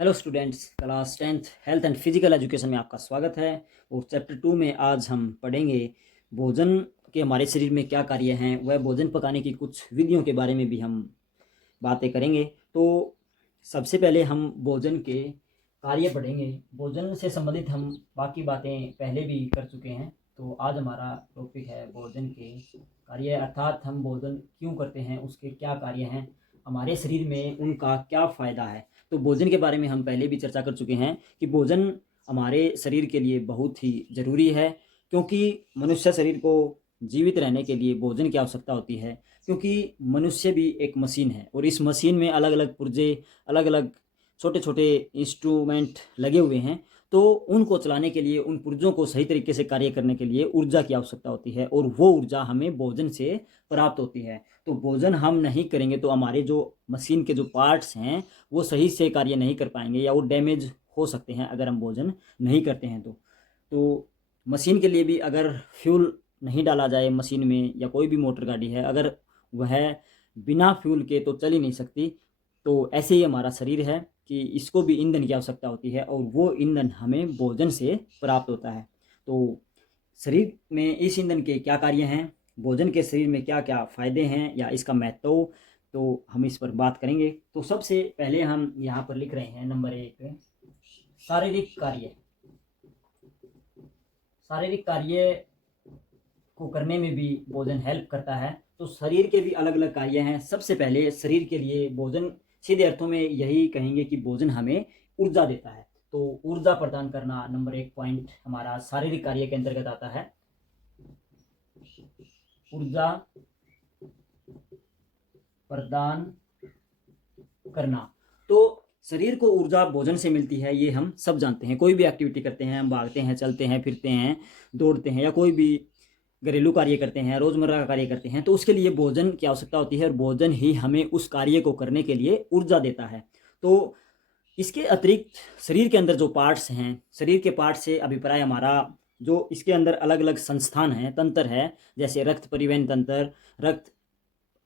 Hello students, class 10th health and physical education में आपका स्वागत है। और चैप्टर 2 में आज हम पढ़ेंगे भोजन के हमारे शरीर में क्या कार्य हैं, वह भोजन पकाने की कुछ विधियों के बारे में भी हम बातें करेंगे। तो सबसे पहले हम भोजन के कार्य पढ़ेंगे। भोजन से संबंधित हम बाकी बातें पहले भी कर चुके हैं। तो आज हमारा टॉपिक है भोजन के कार्य, अर्थात हम भोजन क्यों करते हैं, उसके क्या कार्य हैं, हमारे शरीर में उनका क्या फ़ायदा है। तो भोजन के बारे में हम पहले भी चर्चा कर चुके हैं कि भोजन हमारे शरीर के लिए बहुत ही ज़रूरी है, क्योंकि मनुष्य शरीर को जीवित रहने के लिए भोजन की आवश्यकता होती है। क्योंकि मनुष्य भी एक मशीन है और इस मशीन में अलग अलग पुर्जे, अलग अलग छोटे छोटे इंस्ट्रूमेंट लगे हुए हैं। तो उनको चलाने के लिए, उन पुर्जों को सही तरीके से कार्य करने के लिए ऊर्जा की आवश्यकता होती है, और वो ऊर्जा हमें भोजन से प्राप्त होती है। तो भोजन हम नहीं करेंगे तो हमारे जो मशीन के जो पार्ट्स हैं वो सही से कार्य नहीं कर पाएंगे, या वो डैमेज हो सकते हैं अगर हम भोजन नहीं करते हैं। तो मशीन के लिए भी अगर फ्यूल नहीं डाला जाए मशीन में, या कोई भी मोटर गाड़ी है अगर वह बिना फ्यूल के तो चल ही नहीं सकती, तो ऐसे ही हमारा शरीर है कि इसको भी ईंधन की आवश्यकता होती है, और वो ईंधन हमें भोजन से प्राप्त होता है। तो शरीर में इस ईंधन के क्या कार्य हैं, भोजन के शरीर में क्या क्या फ़ायदे हैं या इसका महत्व, तो हम इस पर बात करेंगे। तो सबसे पहले हम यहाँ पर लिख रहे हैं नंबर 1, शारीरिक कार्य। शारीरिक कार्य को करने में भी भोजन हेल्प करता है। तो शरीर के भी अलग अलग कार्य हैं। सबसे पहले शरीर के लिए भोजन, सीधे अर्थों में यही कहेंगे कि भोजन हमें ऊर्जा देता है। तो ऊर्जा प्रदान करना नंबर 1 पॉइंट हमारा शारीरिक कार्य के अंतर्गत आता है। ऊर्जा प्रदान करना, तो शरीर को ऊर्जा भोजन से मिलती है, ये हम सब जानते हैं। कोई भी एक्टिविटी करते हैं, हम भागते हैं, चलते हैं, फिरते हैं, दौड़ते हैं, या कोई भी घरेलू कार्य करते हैं, रोजमर्रा का कार्य करते हैं, तो उसके लिए भोजन की आवश्यकता होती है, और भोजन ही हमें उस कार्य को करने के लिए ऊर्जा देता है। तो इसके अतिरिक्त शरीर के अंदर जो पार्ट्स हैं, शरीर के पार्ट से अभिप्राय हमारा जो इसके अंदर अलग अलग संस्थान हैं, तंत्र है, जैसे रक्त परिवहन तंत्र, रक्त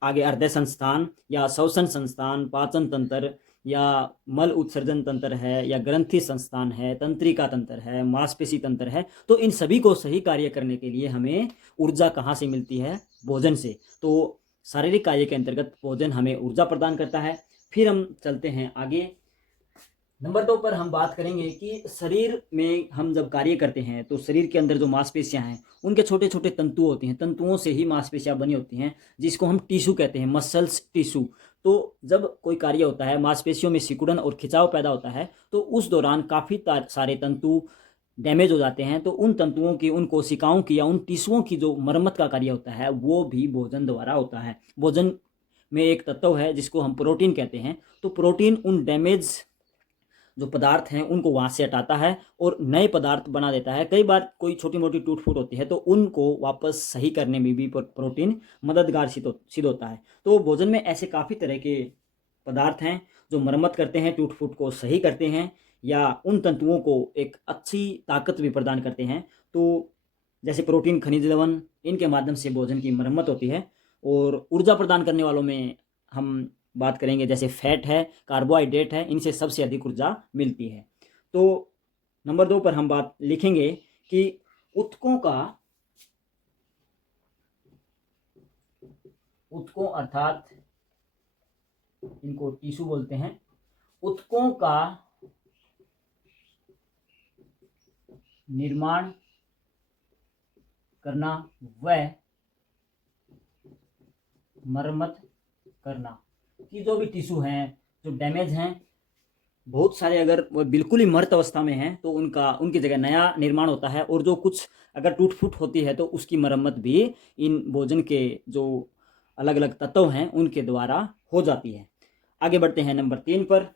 आगे हृदय संस्थान, या श्वसन संस्थान, पाचन तंत्र, या मल उत्सर्जन तंत्र है, या ग्रंथि संस्थान है, तंत्रिका तंत्र है, मांसपेशी तंत्र है। तो इन सभी को सही कार्य करने के लिए हमें ऊर्जा कहाँ से मिलती है? भोजन से। तो शारीरिक कार्य के अंतर्गत भोजन हमें ऊर्जा प्रदान करता है। फिर हम चलते हैं आगे। नंबर 2 पर हम बात करेंगे कि शरीर में हम जब कार्य करते हैं तो शरीर के अंदर जो मांसपेशियां हैं उनके छोटे छोटे तंतु होते हैं, तंतुओं से ही मांसपेशियां बनी होती हैं, जिसको हम टिश्यू कहते हैं, मसल्स टिश्यू। तो जब कोई कार्य होता है, मांसपेशियों में सिकुड़न और खिंचाव पैदा होता है, तो उस दौरान काफ़ी सारे तंतु डैमेज हो जाते हैं। तो उन तंतुओं की, उन कोशिकाओं की, या उन टिश्युओं की जो मरम्मत का कार्य होता है वो भी भोजन द्वारा होता है। भोजन में एक तत्व है जिसको हम प्रोटीन कहते हैं। तो प्रोटीन उन डैमेज जो पदार्थ हैं उनको वहाँ से हटाता है और नए पदार्थ बना देता है। कई बार कोई छोटी मोटी टूट फूट होती है तो उनको वापस सही करने में भी प्रोटीन मददगार सिद्ध होता है। तो भोजन में ऐसे काफ़ी तरह के पदार्थ हैं जो मरम्मत करते हैं, टूट फूट को सही करते हैं, या उन तंतुओं को एक अच्छी ताकत भी प्रदान करते हैं। तो जैसे प्रोटीन, खनिज लवण, इनके माध्यम से भोजन की मरम्मत होती है। और ऊर्जा प्रदान करने वालों में हम बात करेंगे, जैसे फैट है, कार्बोहाइड्रेट है, इनसे सबसे अधिक ऊर्जा मिलती है। तो नंबर 2 पर हम बात लिखेंगे कि ऊतकों का, ऊतकों अर्थात इनको टिश्यू बोलते हैं, ऊतकों का निर्माण करना व मरम्मत करना, कि जो भी टिश्यू हैं जो डैमेज हैं, बहुत सारे अगर वो बिल्कुल ही मृत अवस्था में हैं तो उनकी जगह नया निर्माण होता है, और जो कुछ अगर टूट फूट होती है तो उसकी मरम्मत भी इन भोजन के जो अलग अलग तत्व हैं उनके द्वारा हो जाती है। आगे बढ़ते हैं नंबर 3 पर।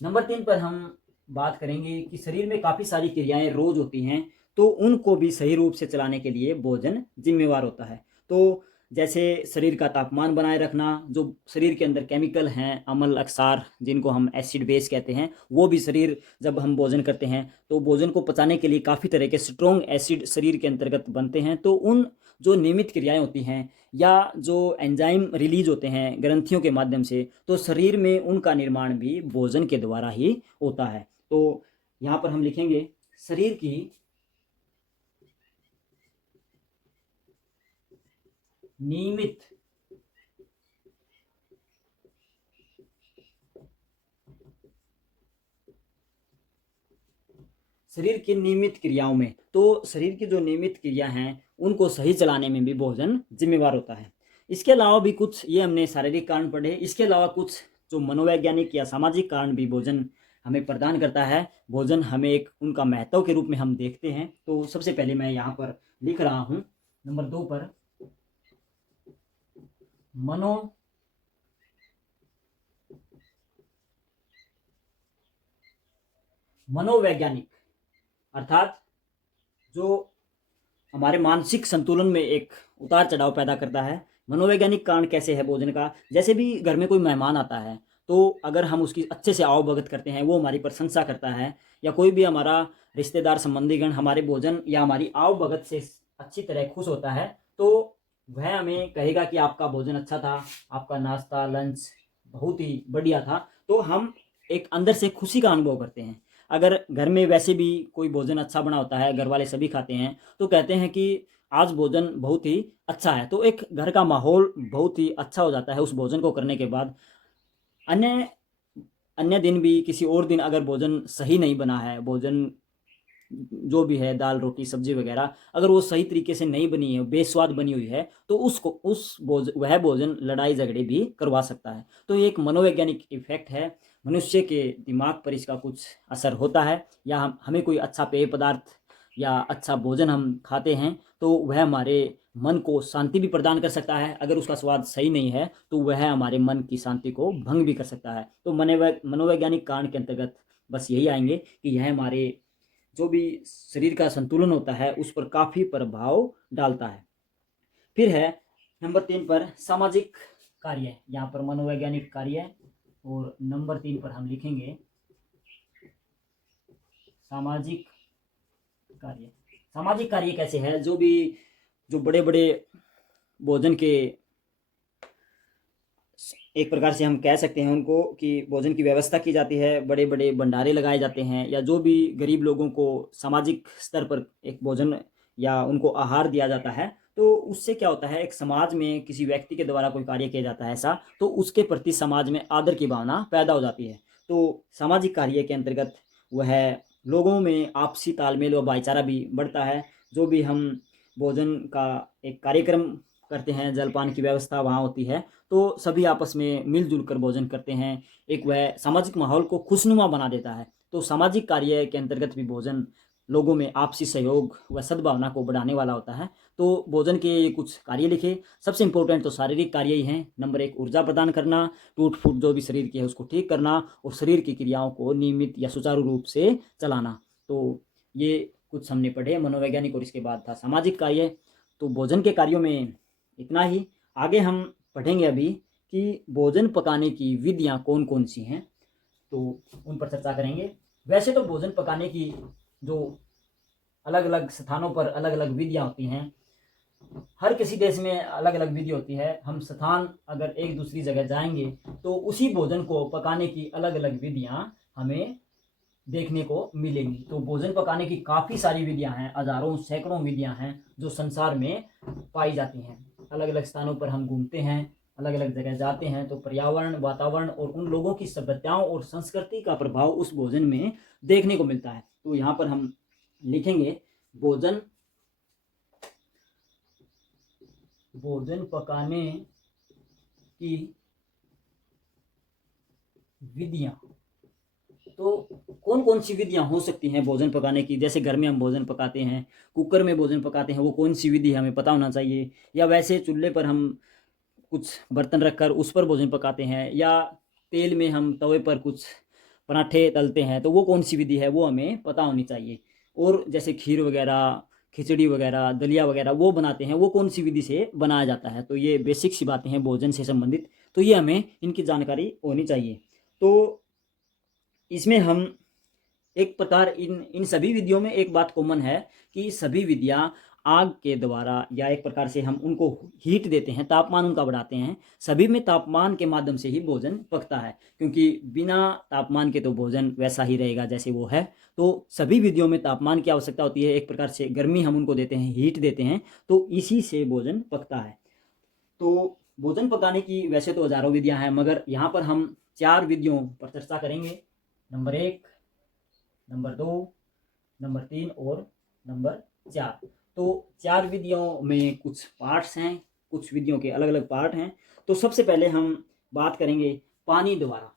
नंबर 3 पर हम बात करेंगे कि शरीर में काफ़ी सारी क्रियाएं रोज होती हैं, तो उनको भी सही रूप से चलाने के लिए भोजन जिम्मेवार होता है। तो जैसे शरीर का तापमान बनाए रखना, जो शरीर के अंदर केमिकल हैं, अम्ल अक्षार जिनको हम एसिड बेस कहते हैं, वो भी शरीर जब हम भोजन करते हैं तो भोजन को पचाने के लिए काफ़ी तरह के स्ट्रॉन्ग एसिड शरीर के अंतर्गत बनते हैं। तो उन जो नियमित क्रियाएं होती हैं या जो एंजाइम रिलीज होते हैं ग्रंथियों के माध्यम से, तो शरीर में उनका निर्माण भी भोजन के द्वारा ही होता है। तो यहाँ पर हम लिखेंगे शरीर की नियमित शरीर की नियमित क्रियाओं में, तो शरीर की जो नियमित क्रिया हैं उनको सही चलाने में भी भोजन जिम्मेवार होता है। इसके अलावा भी कुछ, ये हमने शारीरिक कारण पढ़े, इसके अलावा कुछ जो मनोवैज्ञानिक या सामाजिक कारण भी भोजन हमें प्रदान करता है। भोजन हमें एक उनका महत्व के रूप में हम देखते हैं। तो सबसे पहले मैं यहाँ पर लिख रहा हूँ नंबर 2 पर, मनोवैज्ञानिक, अर्थात जो हमारे मानसिक संतुलन में एक उतार चढ़ाव पैदा करता है। मनोवैज्ञानिक कारण कैसे है भोजन का, जैसे भी घर में कोई मेहमान आता है तो अगर हम उसकी अच्छे से आओ भगत करते हैं, वो हमारी प्रशंसा करता है, या कोई भी हमारा रिश्तेदार संबंधीगण हमारे भोजन या हमारी आओ भगत से अच्छी तरह खुश होता है, तो वह हमें कहेगा कि आपका भोजन अच्छा था, आपका नाश्ता लंच बहुत ही बढ़िया था। तो हम एक अंदर से खुशी का अनुभव करते हैं। अगर घर में वैसे भी कोई भोजन अच्छा बना होता है, घर वाले सभी खाते हैं, तो कहते हैं कि आज भोजन बहुत ही अच्छा है, तो एक घर का माहौल बहुत ही अच्छा हो जाता है उस भोजन को करने के बाद। अन्य अन्य दिन भी, किसी और दिन अगर भोजन सही नहीं बना है, भोजन जो भी है दाल रोटी सब्जी वगैरह, अगर वो सही तरीके से नहीं बनी है, बेस्वाद बनी हुई है, तो उसको वह भोजन लड़ाई झगड़े भी करवा सकता है। तो ये एक मनोवैज्ञानिक इफेक्ट है, मनुष्य के दिमाग पर इसका कुछ असर होता है। या हमें कोई अच्छा पेय पदार्थ या अच्छा भोजन हम खाते हैं तो वह हमारे मन को शांति भी प्रदान कर सकता है। अगर उसका स्वाद सही नहीं है तो वह हमारे मन की शांति को भंग भी कर सकता है। तो मनोवैज्ञानिक कारण के अंतर्गत बस यही आएंगे कि यह हमारे जो भी शरीर का संतुलन होता है उस पर काफ़ी प्रभाव डालता है। फिर है नंबर 3 पर सामाजिक कार्य, यहाँ पर मनोवैज्ञानिक कार्य, और नंबर 3 पर हम लिखेंगे सामाजिक कार्य। सामाजिक कार्य कैसे है, जो बड़े बड़े भोजन के, एक प्रकार से हम कह सकते हैं उनको कि भोजन की व्यवस्था की जाती है, बड़े बड़े भंडारे लगाए जाते हैं, या जो भी गरीब लोगों को सामाजिक स्तर पर एक भोजन या उनको आहार दिया जाता है, तो उससे क्या होता है, एक समाज में किसी व्यक्ति के द्वारा कोई कार्य किया जाता है ऐसा, तो उसके प्रति समाज में आदर की भावना पैदा हो जाती है। तो सामाजिक कार्य के अंतर्गत वह लोगों में आपसी तालमेल व भाईचारा भी बढ़ता है। जो भी हम भोजन का एक कार्यक्रम करते हैं, जलपान की व्यवस्था वहाँ होती है, तो सभी आपस में मिलजुल कर भोजन करते हैं। एक वह सामाजिक माहौल को खुशनुमा बना देता है। तो सामाजिक कार्य के अंतर्गत भी भोजन लोगों में आपसी सहयोग व सद्भावना को बढ़ाने वाला होता है। तो भोजन के कुछ कार्य लिखे। सबसे इंपॉर्टेंट तो शारीरिक कार्य ही हैं। नंबर 1 ऊर्जा प्रदान करना, टूट फूट जो भी शरीर की है उसको ठीक करना, और शरीर की क्रियाओं को नियमित या सुचारू रूप से चलाना। तो ये कुछ हमने पढ़े मनोवैज्ञानिक, और इसके बाद था सामाजिक कार्य। तो भोजन के कार्यों में इतना ही। आगे हम पढ़ेंगे अभी कि भोजन पकाने की विधियां कौन कौन सी हैं, तो उन पर चर्चा करेंगे। वैसे तो भोजन पकाने की जो अलग अलग स्थानों पर अलग अलग विधियां होती हैं, हर किसी देश में अलग अलग विधि होती है। हम स्थान अगर एक दूसरी जगह जाएंगे तो उसी भोजन को पकाने की अलग अलग विधियां हमें देखने को मिलेंगी। तो भोजन पकाने की काफ़ी सारी विधियां हैं, हजारों सैकड़ों विधियां हैं जो संसार में पाई जाती हैं। अलग अलग स्थानों पर हम घूमते हैं, अलग अलग जगह जाते हैं, तो पर्यावरण, वातावरण और उन लोगों की सभ्यताओं और संस्कृति का प्रभाव उस भोजन में देखने को मिलता है। तो यहाँ पर हम लिखेंगे भोजन पकाने की विधियां। तो कौन कौन सी विधियां हो सकती हैं भोजन पकाने की। जैसे घर में हम भोजन पकाते हैं, कुकर में भोजन पकाते हैं, वो कौन सी विधि हमें पता होना चाहिए। या वैसे चूल्हे पर हम कुछ बर्तन रखकर उस पर भोजन पकाते हैं, या तेल में हम तवे पर कुछ पराठे तलते हैं, तो वो कौन सी विधि है वो हमें पता होनी चाहिए। और जैसे खीर वगैरह खिचड़ी वगैरह, दलिया वगैरह वो बनाते हैं, वो कौन सी विधि से बनाया जाता है। तो ये बेसिक सी बातें हैं भोजन से संबंधित, तो ये हमें इनकी जानकारी होनी चाहिए। तो इसमें हम एक प्रकार इन इन सभी विधियों में एक बात कॉमन है कि सभी विधियां आग के द्वारा या एक प्रकार से हम उनको हीट देते हैं, तापमान उनका बढ़ाते हैं। सभी में तापमान के माध्यम से ही भोजन पकता है, क्योंकि बिना तापमान के तो भोजन वैसा ही रहेगा जैसे वो है। तो सभी विधियों में तापमान की आवश्यकता होती है, एक प्रकार से गर्मी हम उनको देते हैं, हीट देते हैं, तो इसी से भोजन पकता है। तो भोजन पकाने की वैसे तो हजारों विधियां हैं, मगर यहाँ पर हम 4 विधियों पर चर्चा करेंगे। नंबर 1, नंबर 2, नंबर 3 और नंबर 4। तो 4 विधियों में कुछ पार्ट्स हैं, कुछ विधियों के अलग अलग पार्ट हैं। तो सबसे पहले हम बात करेंगे पानी द्वारा,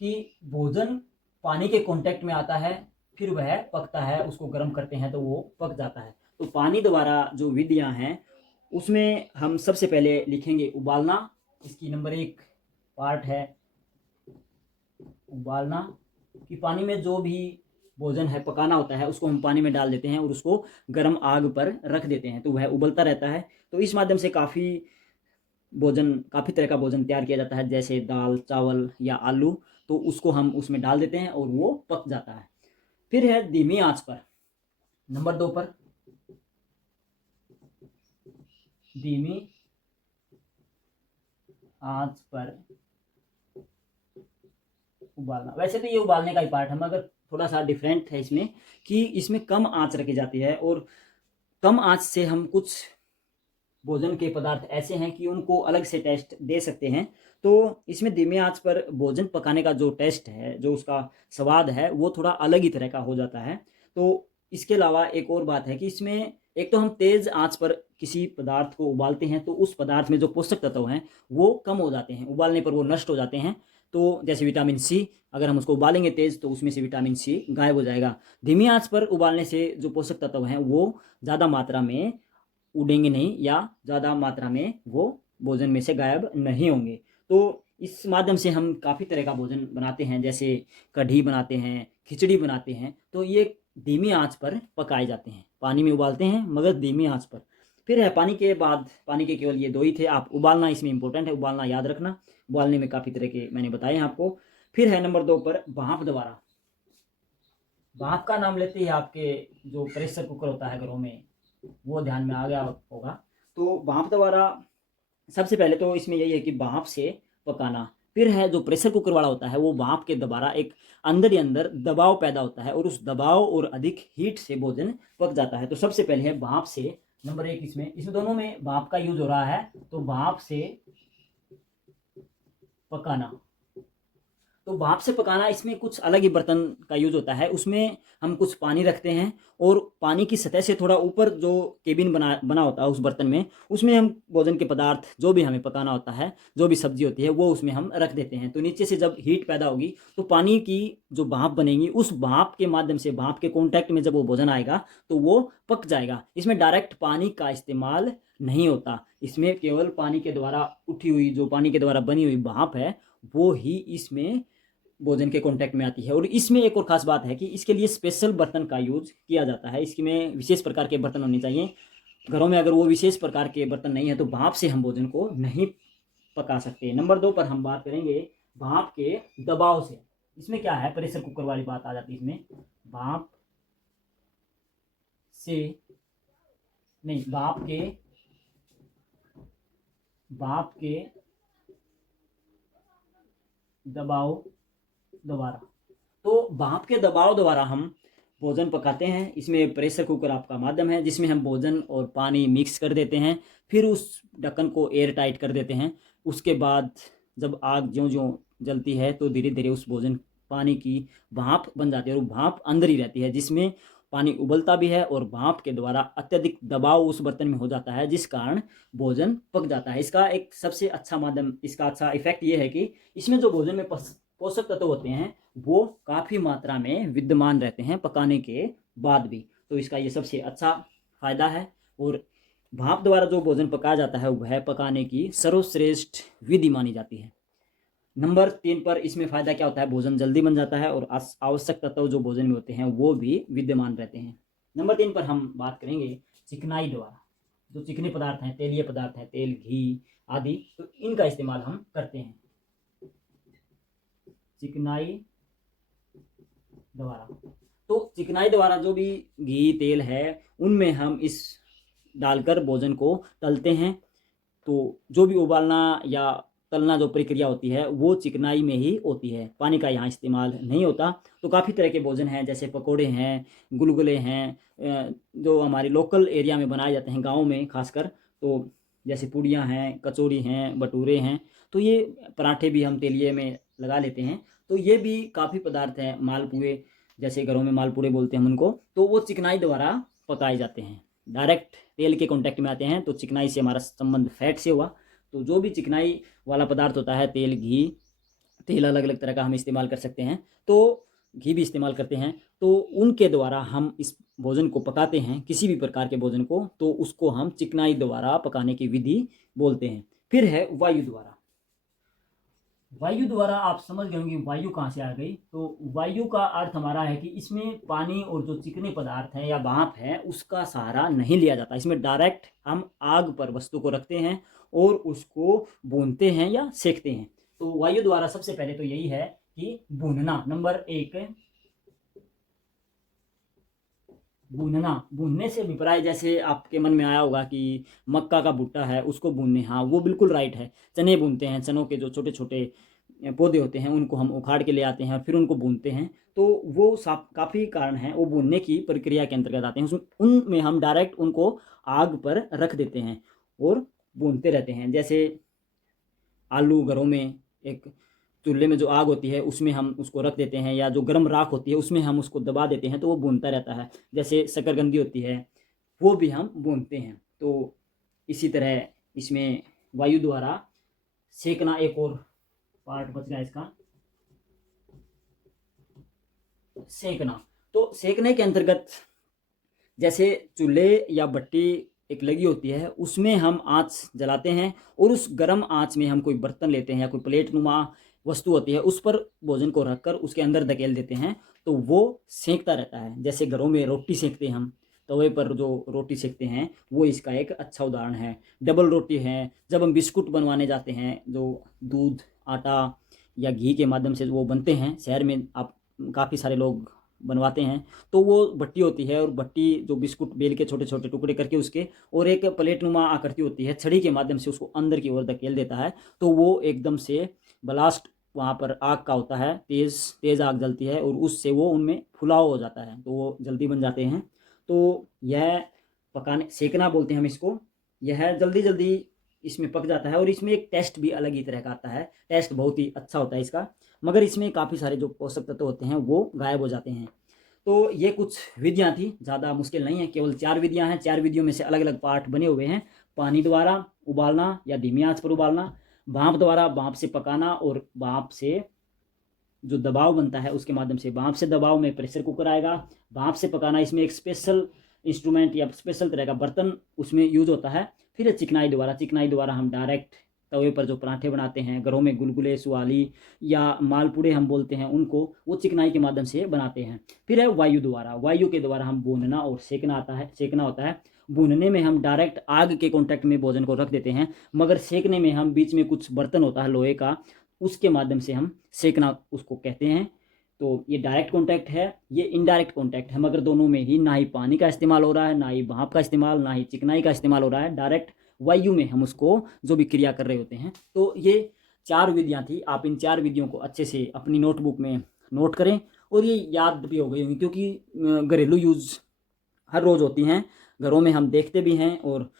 कि भोजन पानी के कांटेक्ट में आता है, फिर वह पकता है, उसको गर्म करते हैं तो वो पक जाता है। तो पानी द्वारा जो विधियां हैं उसमें हम सबसे पहले लिखेंगे उबालना। इसकी नंबर 1 पार्ट है उबालना, कि पानी में जो भी भोजन है पकाना होता है उसको हम पानी में डाल देते हैं और उसको गर्म आग पर रख देते हैं, तो वह उबलता रहता है। तो इस माध्यम से काफ़ी तरह का भोजन तैयार किया जाता है, जैसे दाल, चावल या आलू। तो उसको हम उसमें डाल देते हैं और वो पक जाता है। फिर है धीमी आंच पर, नंबर 2 पर धीमी आंच पर उबालना। वैसे तो ये उबालने का ही पार्ट है, मगर थोड़ा सा डिफरेंट है इसमें, कि इसमें कम आंच रखी जाती है, और कम आंच से हम कुछ भोजन के पदार्थ ऐसे हैं कि उनको अलग से टेस्ट दे सकते हैं। तो इसमें धीमी आंच पर भोजन पकाने का जो टेस्ट है, जो उसका स्वाद है, वो थोड़ा अलग ही तरह का हो जाता है। तो इसके अलावा एक और बात है कि इसमें एक तो हम तेज़ आंच पर किसी पदार्थ को उबालते हैं तो उस पदार्थ में जो पोषक तत्व हैं वो कम हो जाते हैं, उबालने पर वो नष्ट हो जाते हैं। तो जैसे विटामिन सी, अगर हम उसको उबालेंगे तेज़ तो उसमें से विटामिन सी गायब हो जाएगा। धीमी आंच पर उबालने से जो पोषक तत्व हैं वो ज़्यादा मात्रा में उड़ेंगे नहीं, या ज़्यादा मात्रा में वो भोजन में से गायब नहीं होंगे। तो इस माध्यम से हम काफ़ी तरह का भोजन बनाते हैं, जैसे कढ़ी बनाते हैं, खिचड़ी बनाते हैं, तो ये धीमी आंच पर पकाए जाते हैं। पानी में उबालते हैं मगर धीमी आंच पर। फिर है पानी के बाद, पानी के केवल ये 2 ही थे। आप उबालना इसमें इंपॉर्टेंट है, उबालना याद रखना। उबालने में काफ़ी तरह के मैंने बताए हैं आपको। फिर है नंबर 2 पर भाप द्वारा। भाप का नाम लेते ही आपके जो प्रेशर कुकर होता है घरों में वो ध्यान में आ गया होगा। तो भाप द्वारा सबसे पहले तो इसमें यही है कि भाप से पकाना। फिर है जो प्रेशर कुकर वाला होता है, वो भाप के द्वारा एक अंदर ही अंदर दबाव पैदा होता है और उस दबाव और अधिक हीट से भोजन पक जाता है। तो सबसे पहले है भाप से, नंबर 1 इसमें दोनों में भाप का यूज हो रहा है। तो भाप से पकाना, तो भाप से पकाना, इसमें कुछ अलग ही बर्तन का यूज होता है। उसमें हम कुछ पानी रखते हैं और पानी की सतह से थोड़ा ऊपर जो केबिन बना होता है उस बर्तन में, उसमें हम भोजन के पदार्थ जो भी हमें पकाना होता है, जो भी सब्जी होती है वो उसमें हम रख देते हैं। तो नीचे से जब हीट पैदा होगी तो पानी की जो भाप बनेगी, उस भाप के माध्यम से, भाप के कॉन्टैक्ट में जब वो भोजन आएगा तो वो पक जाएगा। इसमें डायरेक्ट पानी का इस्तेमाल नहीं होता, इसमें केवल पानी के द्वारा उठी हुई, जो पानी के द्वारा बनी हुई भाप है, वो ही इसमें भोजन के कांटेक्ट में आती है। और इसमें एक और ख़ास बात है कि इसके लिए स्पेशल बर्तन का यूज किया जाता है। इसमें विशेष प्रकार के बर्तन होने चाहिए घरों में। अगर वो विशेष प्रकार के बर्तन नहीं है तो भाप से हम भोजन को नहीं पका सकते। नंबर 2 पर हम बात करेंगे भाप के दबाव से। इसमें क्या है, प्रेशर कुकर वाली बात आ जाती है इसमें। भाप से नहीं, भाप के दबाव द्वारा। तो भाप के दबाव द्वारा हम भोजन पकाते हैं। इसमें प्रेशर कुकर आपका माध्यम है जिसमें हम भोजन और पानी मिक्स कर देते हैं, फिर उस ढक्कन को एयर टाइट कर देते हैं। उसके बाद जब आग ज्यों ज्यों जलती है तो धीरे धीरे उस भोजन पानी की भाप बन जाती है, और भाप अंदर ही रहती है जिसमें पानी उबलता भी है, और भाप के द्वारा अत्यधिक दबाव उस बर्तन में हो जाता है जिस कारण भोजन पक जाता है। इसका एक सबसे अच्छा माध्यम, इसका अच्छा इफेक्ट ये है कि इसमें जो भोजन में पोषक तत्व होते हैं वो काफ़ी मात्रा में विद्यमान रहते हैं पकाने के बाद भी। तो इसका ये सबसे अच्छा फायदा है। और भाप द्वारा जो भोजन पकाया जाता है वह पकाने की सर्वश्रेष्ठ विधि मानी जाती है। नंबर 3 पर इसमें फ़ायदा क्या होता है, भोजन जल्दी बन जाता है और आवश्यक तत्व जो भोजन में होते हैं वो भी विद्यमान रहते हैं। नंबर 3 पर हम बात करेंगे चिकनाई द्वारा। जो चिकने पदार्थ हैं, तेलीय पदार्थ हैं, तेल, घी आदि, तो इनका इस्तेमाल हम करते हैं चिकनाई द्वारा। तो चिकनाई द्वारा जो भी घी, तेल है, उनमें हम इस डालकर भोजन को तलते हैं। तो जो भी उबालना या तलना जो प्रक्रिया होती है वो चिकनाई में ही होती है, पानी का यहाँ इस्तेमाल नहीं होता। तो काफ़ी तरह के भोजन हैं, जैसे पकोड़े हैं, गुलगुले हैं, जो हमारे लोकल एरिया में बनाए जाते हैं, गाँव में खासकर, तो जैसे पूड़ियाँ हैं, कचौड़ी हैं, भटूरे हैं, तो ये पराठे भी हम तेलिए में लगा लेते हैं। तो ये भी काफ़ी पदार्थ हैं, मालपुए, जैसे घरों में मालपुड़े बोलते हैं हम उनको, तो वो चिकनाई द्वारा पकाए जाते हैं। डायरेक्ट तेल के कांटेक्ट में आते हैं तो चिकनाई से हमारा संबंध फैट से हुआ। तो जो भी चिकनाई वाला पदार्थ होता है, तेल, घी, तेल अलग अलग तरह का हम इस्तेमाल कर सकते हैं, तो घी भी इस्तेमाल करते हैं, तो उनके द्वारा हम इस भोजन को पकाते हैं, किसी भी प्रकार के भोजन को, तो उसको हम चिकनाई द्वारा पकाने की विधि बोलते हैं। फिर है वायु द्वारा। वायु द्वारा आप समझ गए होंगे वायु कहाँ से आ गई। तो वायु का अर्थ हमारा है कि इसमें पानी और जो चिकने पदार्थ हैं या भाप है उसका सहारा नहीं लिया जाता। इसमें डायरेक्ट हम आग पर वस्तु को रखते हैं और उसको भूनते हैं या सेकते हैं। तो वायु द्वारा सबसे पहले तो यही है कि भूनना। नंबर 1, भूनना। भूनने से अभिप्राय, जैसे आपके मन में आया होगा कि मक्का का भुट्टा है उसको भूनने, हाँ वो बिल्कुल राइट है। चने भूनते हैं, चनों के जो छोटे छोटे पौधे होते हैं उनको हम उखाड़ के ले आते हैं, फिर उनको भूनते हैं। तो वो काफ़ी कारण हैं, वो भूनने की प्रक्रिया के अंतर्गत आते हैं। उनमें हम डायरेक्ट उनको आग पर रख देते हैं और भूनते रहते हैं। जैसे आलू घरों में एक चूल्हे में जो आग होती है उसमें हम उसको रख देते हैं, या जो गर्म राख होती है उसमें हम उसको दबा देते हैं तो वो भूनता रहता है। जैसे शकरकंदी होती है वो भी हम भूनते हैं। तो इसी तरह इसमें वायु द्वारा सेकना एक और पार्ट बच गया इसका, सेकना। तो सेकने के अंतर्गत जैसे चूल्हे या भट्टी एक लगी होती है उसमें हम आँच जलाते हैं और उस गर्म आँच में हम कोई बर्तन लेते हैं या कोई प्लेट नुमा वस्तु होती है उस पर भोजन को रखकर उसके अंदर धकेल देते हैं तो वो सेंकता रहता है। जैसे घरों में रोटी सेंकते हैं हम, तवे पर जो रोटी सेंकते हैं, वो इसका एक अच्छा उदाहरण है। डबल रोटी है, जब हम बिस्कुट बनवाने जाते हैं, जो दूध, आटा या घी के माध्यम से वो बनते हैं, शहर में आप काफ़ी सारे लोग बनवाते हैं, तो वो भट्टी होती है और भट्टी जो बिस्कुट बेल के छोटे छोटे टुकड़े करके उसके, और एक प्लेट नुमा आकृति होती है, छड़ी के माध्यम से उसको अंदर की ओर धकेल देता है तो वो एकदम से ब्लास्ट वहाँ पर आग का होता है, तेज़ आग जलती है और उससे वो उनमें फुलाव हो जाता है तो वो जल्दी बन जाते हैं। तो यह पकाने, सेकना बोलते हैं हम इसको, यह जल्दी जल्दी इसमें पक जाता है और इसमें एक टेस्ट भी अलग ही तरह का आता है। टेस्ट बहुत ही अच्छा होता है इसका, मगर इसमें काफ़ी सारे जो पोषक तत्व होते हैं वो गायब हो जाते हैं। तो ये कुछ विधियाँ थी, ज़्यादा मुश्किल नहीं है, केवल 4 विधियाँ हैं। 4 विधियों में से अलग अलग पार्ट बने हुए हैं। पानी द्वारा उबालना या धीमी आंच पर उबालना, भाप द्वारा भाप से पकाना, और भाप से जो दबाव बनता है उसके माध्यम से भाप से दबाव में प्रेशर कुकर आएगा, भाप से पकाना, इसमें एक स्पेशल इंस्ट्रूमेंट या स्पेशल तरह का बर्तन उसमें यूज होता है। फिर चिकनाई द्वारा हम डायरेक्ट तवे पर जो पराठे बनाते हैं, घरों में गुलगुले, सुआली या मालपुड़े हम बोलते हैं उनको, वो चिकनाई के माध्यम से बनाते हैं। फिर है वायु के द्वारा हम भूनना और सेकना होता है। भूनने में हम डायरेक्ट आग के कांटेक्ट में भोजन को रख देते हैं, मगर सेकने में हम बीच में कुछ बर्तन होता है लोहे का, उसके माध्यम से हम सेकना उसको कहते हैं। तो ये डायरेक्ट कांटेक्ट है, ये इनडायरेक्ट कांटेक्ट है, मगर दोनों में ही ना ही पानी का इस्तेमाल हो रहा है, ना ही भाप का इस्तेमाल, ना ही चिकनाई का इस्तेमाल हो रहा है। डायरेक्ट वायु में हम उसको जो भी क्रिया कर रहे होते हैं। तो ये 4 विधियाँ थी। आप इन 4 विधियों को अच्छे से अपनी नोटबुक में नोट करें, और ये याद भी हो गई होंगी क्योंकि घरेलू यूज़ हर रोज़ होती हैं, घरों में हम देखते भी हैं और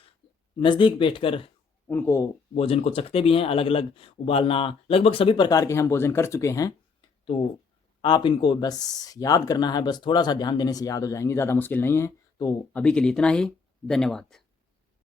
नज़दीक बैठकर उनको भोजन को चखते भी हैं। अलग अलग उबालना, लगभग सभी प्रकार के हम भोजन कर चुके हैं। तो आप इनको बस याद करना है, बस थोड़ा सा ध्यान देने से याद हो जाएंगे, ज़्यादा मुश्किल नहीं है। तो अभी के लिए इतना ही, धन्यवाद।